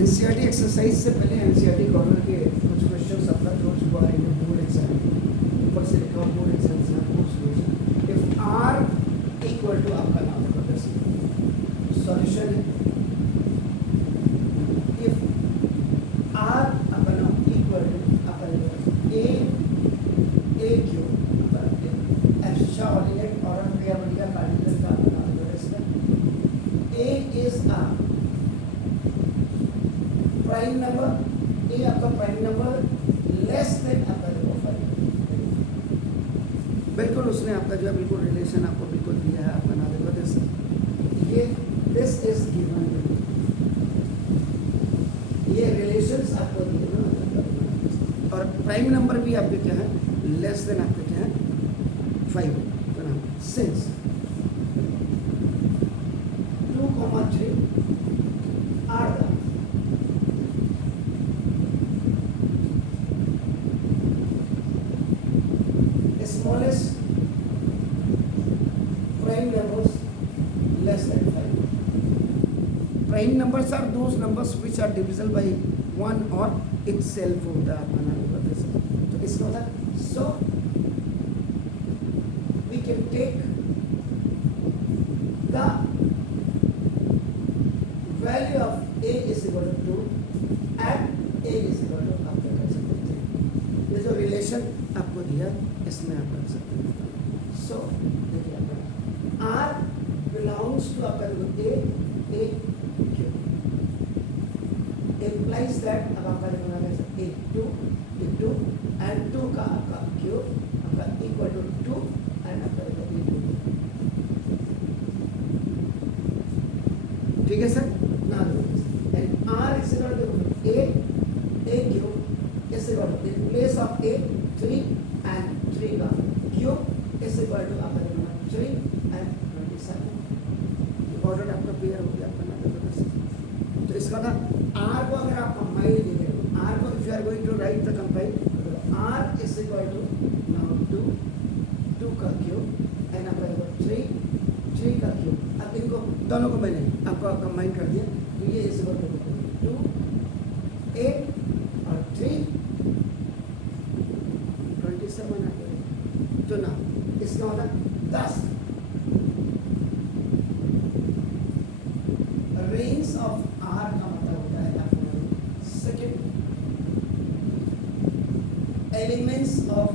NCERT exercise से पहले NCERT corner के कुछ क्वेश्चंस अपना हो चुका है इन बोर्ड एग्जाम, ऊपर से लिखा हुआ बोर्ड एग्जाम से आपको solution if R equal to आपका नाम है प्रोग्रेसिव सॉल्यूशन है इफ आर आपका नाम इक्वल टू आपका ए क्यू एब्सिशा ऑर्डिनेट और क्रियावली का कार्डिनल का आपका नाम है A is a prime number A आपका प्राइम नंबर लेस देन आपका जो 5 बिल्कुल उसने आपका जो है बिल्कुल रिलेशन आपको बिल्कुल दिया है, आप बना देगा दिस ये दिस इज गिवन ये रिलेशंस आपको दिए ना और प्राइम नंबर भी आपके क्या है लेस देन आपके क्या है 5 बना since 2, 3 are the smallest prime numbers less than 5. Prime numbers are those numbers which are divisible by 1 or itself होता है अपना नंबर जैसे तो इसका होता है so we can take the value of a is equal to 2 and a is equal to आपका कर सकते हैं ये जो रिलेशन आपको दिया इसमें आप कर सकते हैं सो देखिए आपका आर बिलोंग्स टू आपका ए क्यू implies that अब आपका देखो ना कैसे a2 and 2 का आपका क्यू आपका इक्वल टू 2 एंड आपका देखो a2 ठीक है सर ना and R is equal to a Q is equal to in place of a 3 and 3 का क्यूब इज इक्वल टू आपका देखना 3 and 27 ऑर्डर आपका क्लियर हो गया अपना तो इसका ना आर को अगर आप कंबाइन लीजिए आर को if you are going to write the combine R is equal to now 2 का क्यूब एंड आपका 3 का क्यूब अब इनको दोनों को मैंने आपको कंबाइन कर दिया तो ये इज इक्वल टू 2 8 और 3 27 आ गया तो ना इसका मतलब 10 रेंज ऑफ आर का मतलब होता है आपको सेकंड एलिमेंट्स ऑफ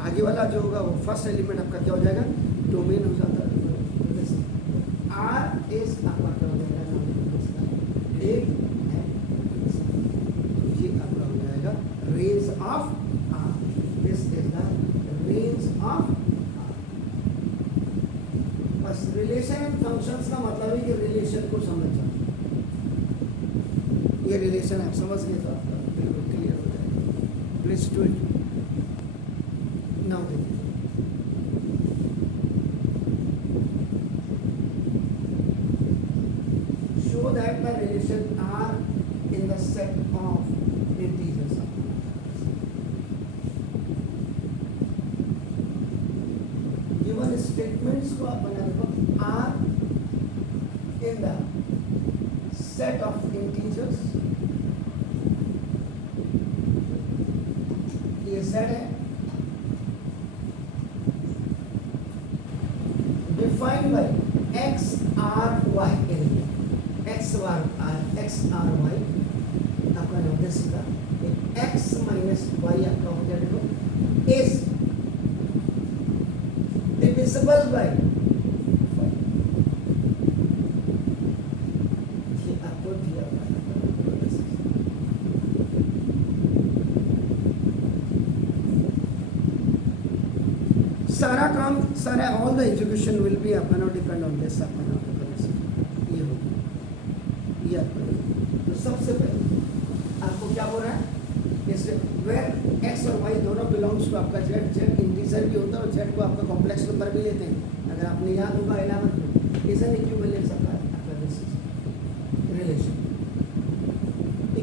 आगे वाला जो होगा वो फर्स्ट एलिमेंट आपका क्या हो जाएगा डोमेन हो जाता है आर इज आपका क्या हो जाएगा एक range of R. This is the range of R. बस रिलेशन एंड फंक्शंस का मतलब है कि रिलेशन को समझ जाओ ये रिलेशन आप समझ गए तो आपका बिल्कुल क्लियर हो जाएगा प्लीज डू इट नाउ देखिए show that the relation R in the set of integers given statements को आप बना देखो R in the set of integers ये Z है defined by x r y x r y आपका नाम दे सीधा x minus y आपका हो जाएगा is divisible by ये आपको दिया सारा काम सारा all the education will be अपना डिपेंड ऑन दिस अपना ये हो ये आपका तो सबसे पहले आपको क्या बोल रहा है जैसे वेयर एक्स और वाई दोनों बिलोंग्स टू आपका जेड इंटीजर भी होता है और जेड को आपका कॉम्प्लेक्स नंबर भी लेते हैं अगर आपने याद होगा 11 में इज एन इक्विवेलेंस आपका रिलेशन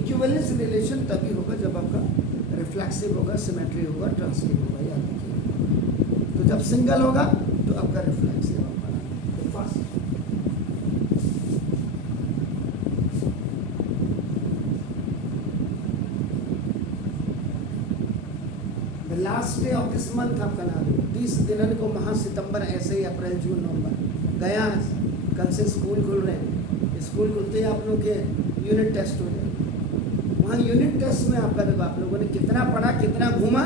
इक्विवेलेंस रिलेशन तभी होगा जब आपका रिफ्लेक्सिव होगा सिमेट्री होगा ट्रांसलेट होगा याद रखिए तो जब सिंगल होगा तो आपका रिफ्लेक्सिव होगा last day of this month आपका नाम 30 दिनन को माह सितंबर, ऐसे ही अप्रैल जून नवंबर गया। कल से स्कूल खुल रहे हैं, स्कूल खुलते ही आप लोग के यूनिट टेस्ट हो जाएंगे। वहाँ यूनिट टेस्ट में आपका देखो आप लोगों ने कितना पढ़ा, कितना घूमा,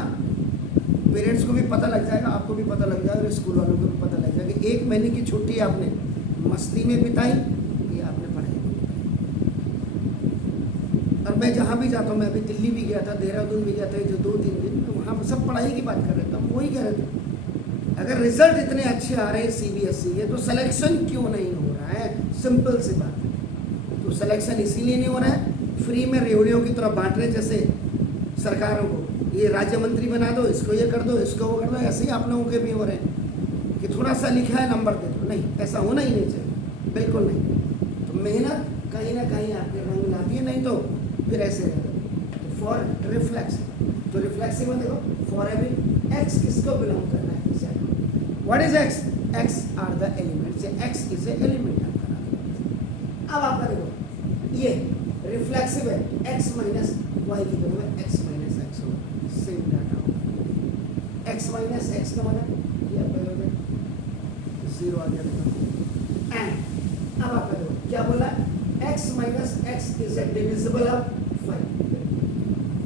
पेरेंट्स को भी पता लग जाएगा, आपको भी पता लग जाएगा और स्कूल वालों को भी पता लग जाएगा। 1 महीने की छुट्टी आपने मस्ती में बिताई, ये आपने पढ़ाई में बिताई। और मैं जहाँ भी जाता हूँ, मैं अभी दिल्ली भी गया था, देहरादून भी गया था, जो 2-3 दिन, तो वहाँ पर सब पढ़ाई की बात कर रहे थे। हम वही कह रहे थे, अगर रिजल्ट इतने अच्छे आ रहे हैं CBSE के, तो सिलेक्शन क्यों नहीं हो रहा है? सिंपल सी बात है। तो सिलेक्शन इसीलिए नहीं हो रहा है, फ्री में रेवड़ियों की तरह बांट रहे, जैसे सरकारों को ये राज्य मंत्री बना दो, इसको ये कर दो, इसको वो कर दो। ऐसे ही आप लोगों के भी हो रहे हैं कि थोड़ा सा लिखा है नंबर दे दो। नहीं, ऐसा होना ही नहीं चाहिए, बिल्कुल नहीं। तो मेहनत कहीं ना कहीं आपके रंग लाती है, नहीं तो फिर ऐसे रहेगा। तो फॉर रिफ्लेक्स, तो रिफ्लेक्सिव में देखो फॉर एवरी एक्स किसको बिलोंग करना है? What is x? X are the elements, x is a element आपका। अब आपका देखो ये रिफ्लेक्सिव है, एक्स माइनस वाई की जगह में एक्स माइनस एक्स होगा, सेम डाटा होगा। एक्स माइनस एक्स का मतलब ये आपका हो गया 0 आ गया देखो। एंड अब आपका देखो क्या बोला है? X minus x is A divisible of 5,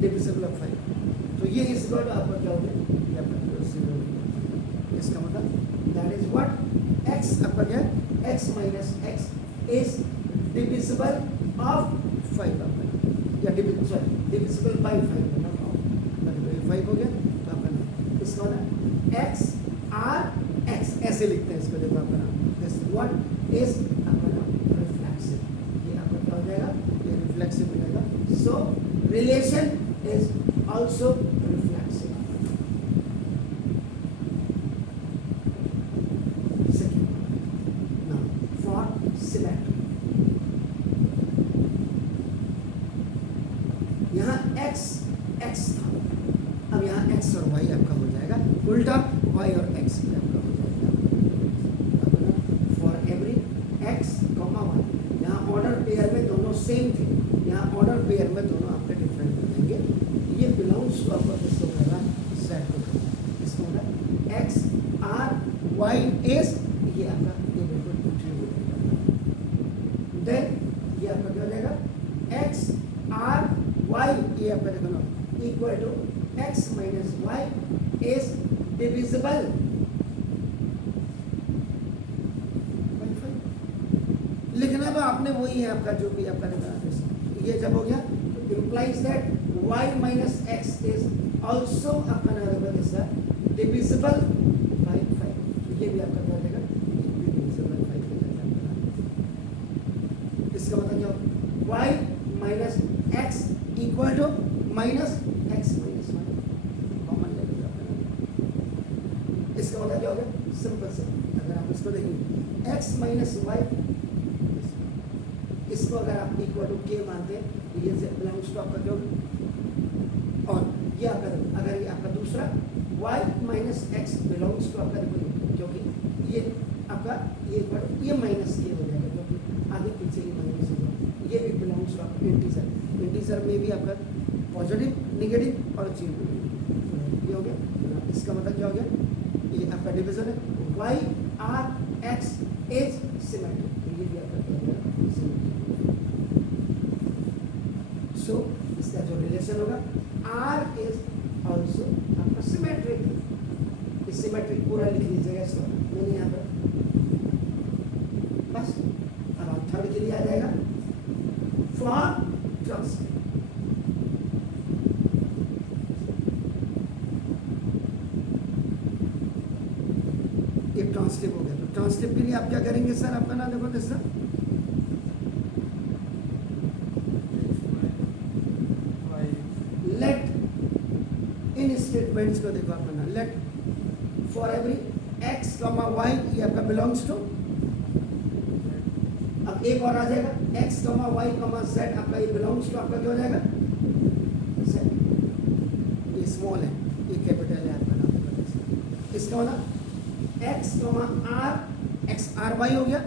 divisible of 5। तो ये इस बार आपका क्या हो गया? ये आपका 0 हो गया। इसका मतलब दैट इज व्हाट एक्स आपका क्या है? X minus x is divisible of 5 आपका, या डिविजिबल बाय 5 मतलब 5 हो गया। तो आपका नाम इसका मतलब एक्स आर एक्स ऐसे लिखते हैं इसको। देखो आपका नाम दिस व्हाट इज आपका नाम रिफ्लेक्सिव। ये आपका क्या हो जाएगा? ये रिफ्लेक्सिव हो जाएगा। सो relation is also reflexive. Second now for symmetry, यहाँ x x था, अब यहाँ x और y आपका हो जाएगा उल्टा, y और x भी आपका हो जाएगा। फॉर एवरी x, y, यहाँ ऑर्डर पेयर में दोनों सेम थे, यहाँ ऑर्डर पेयर में दोनों आपके डिफरेंट हो जाएंगे। ये बिलोंग्स टू आपका किसको करेगा? सेट को करेगा। इसको होगा x r y is, ये आपका ये बिल्कुल ट्रू हो जाएगा। देन ये आपका क्या हो जाएगा? x r y, ये आपका देखो ना, equal to x minus y is divisible. लिखना तो आपने वही है आपका, जो भी आपका लिखना। ये जब हो गया तो implies that y minus x is also आपका ना होगा डिविजिबल बाई 5। ये भी आपका क्या देगा? Divisible by 5। इसका मतलब क्या होगा? y minus x equal to minus x minus 1 common ले लीजिए आपने। इसका मतलब क्या हो गया? सिंपल से अगर आप इसको देखेंगे x माइनस वाई, इसको अगर आप इक्वल टू के मानते हैं, ये बिलोंग्स टू आपका क्या होगा? और ये आपका अगर ये आपका दूसरा y minus x belongs to आपका देखो, क्योंकि ये आपका ये माइनस के हो जाएगा, क्योंकि आगे पीछे ही माइनस होगा। ये भी बिलोंग्स टू आपका इंटीजर, इंटीजर में भी आपका पॉजिटिव, नेगेटिव और जीरो, ये हो गया। इसका मतलब क्या हो गया? ये आपका डिवीजन है y r x is symmetric, ये भी आपका क्या हो गया? सिमेट्रिक। सो इसका जो रिलेशन होगा r इज ऑल्सो आपका सिमेट्रिक। इस सिमेट्रिक पूरा लिख लीजिएगा इसको, मैंने यहाँ पर बस। अब आप थर्ड के लिए आ जाएगा फॉर ट्रांसलेट। ये ट्रांसलेट हो गया। तो ट्रांसलेट के लिए आप क्या करेंगे सर? आपका नाम देखो कैसा, लेट इन स्टेटमेंट्स को देखो आपका नाम let for every x, y, ये आपका बिलोंग्स टू, अब एक और आ जाएगा x, y, z, आपका ये बिलोंग्स टू आपका क्या हो जाएगा? z। ये स्मॉल है, ये कैपिटल है आपका नाम। इसका मतलब x, r, x r y हो गया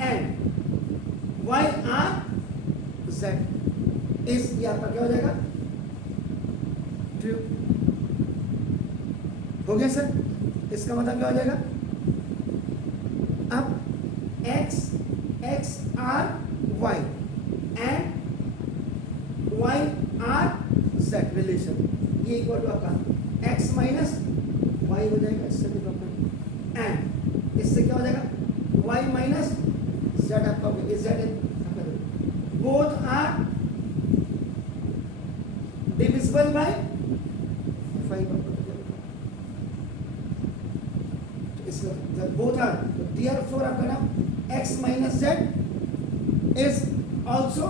एंड y r z इस, ये आपका क्या हो जाएगा? ट्रू। हो गया सर? इसका मतलब क्या हो जाएगा? अब x r y and y r z relation, ये इक्वल टू आपका x माइनस y हो जाएगा, इससे भी प्रॉब्लम, एंड इससे क्या हो जाएगा? y माइनस z आपका हो गया, z both are divisible by 5 both are, therefore आपका नाम x minus z is also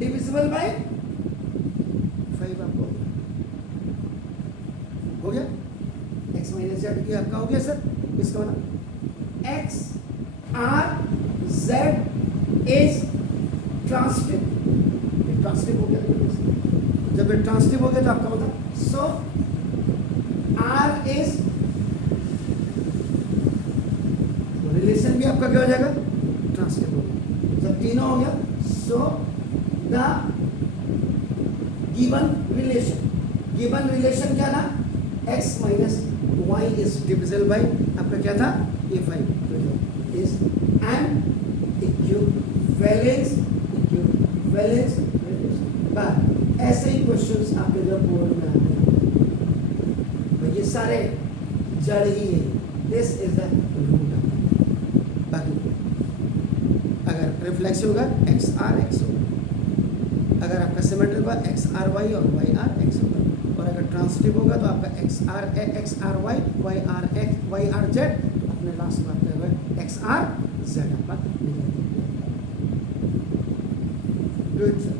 divisible by 5 आपको हो गया। x minus z ये आपका हो गया सर। इसका मतलब x r z is transitive, transitive हो गया। जब ये ट्रांसटिव हो गया तो आपका मतलब सो r is रिलेशन भी आपका क्या हो जाएगा? ट्रांसटिव हो गया। जब तीनों हो गया सो द गिवन रिलेशन क्या ना? x minus y is divisible by आपका क्या था? ये 5 is and equivalence relation. But ऐसे ही क्वेश्चंस आपके जो बोर्ड में आते हैं ये सारे जड़ ही है। This is the root. बाकी अगर रिफ्लेक्सिव होगा एक्स आर एक्स होगा, अगर आपका सिमेट्रिक होगा एक्स आर वाई और वाई आर एक्स होगा, और अगर ट्रांसटिव होगा तो आपका x R y y R x y R z, तो अपने लास्ट में आपका होगा एक्स आर जेड आपका। Good sir.